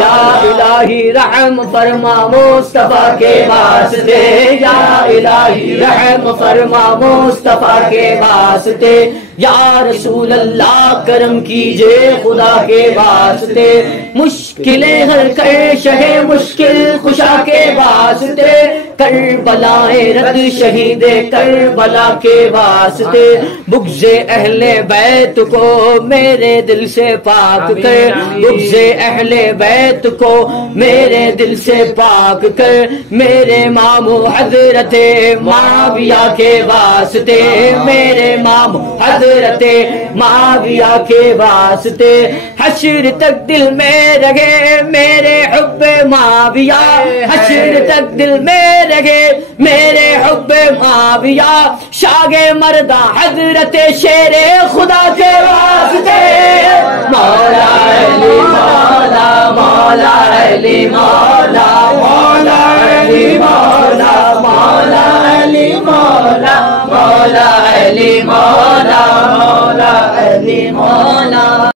یا الہی رحم فرما مصطفیٰ کے واسطے، یا الہی رحم فرما مصطفیٰ کے واسطے، یا رسول اللہ کرم کیجئے خدا کے واسطے، مشکلیں حل کر شہ مشکل کشا کے واسطے، کربلائے رد شہید کربلا کے واسطے، بغض اہل بیت کو میرے دل سے پاک کر، بغض اہل بیت کو میرے دل سے پاک کر، میرے ماموں حضرت معاویہ کے واسطے، میرے ماموں حضرت معاویہ کے واسطے، حشر تک دل میں رہے میرے حب معاویہ، حشر تک دل میں رہے میرے حب معاویہ، شاگ مردہ حضرت شیر خدا کے واسطے، مولا علی مولا مولا علی مولا مولا علی مولا مولا علی مولا مولا علی مولا